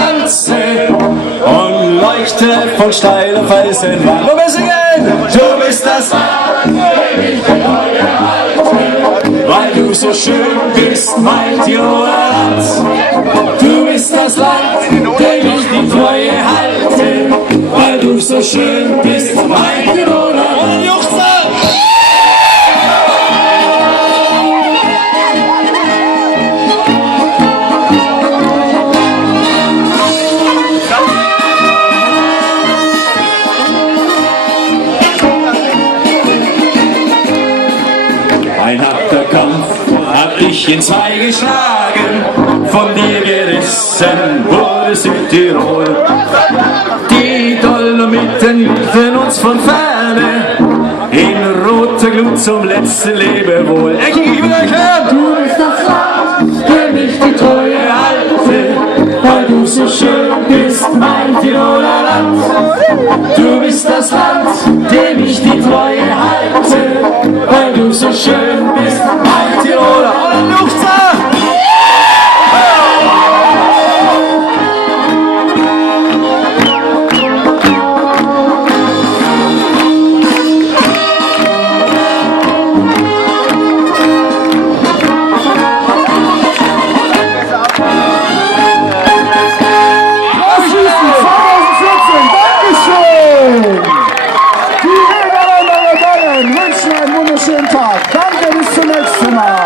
Pflanze und leuchtet von steiler Felsenwand. Wo wir singen, du bist das Land, dem ich die Treue halte, weil du so schön bist, mein Tiroler Land. Du bist das Land, dem ich die Treue halte, weil du so schön bist, mein Tiroler Land. Ein harter Kampf hab dich in zwei geschlagen, von dir gerissen wurde Südtirol. Die Dolomiten liefen uns von ferne, in roter Glut zum letzten Lebewohl. Ich will erklären, Du bist das Land, dem ich die Treue halte, weil du so schön bist, mein Tiroler Land. Du bist das Land, dem ich die Treue halte, weil du so schön bist, mein Tiroler Land. Wünschen einen wunderschönen Tag. Danke, bis zum nächsten Mal.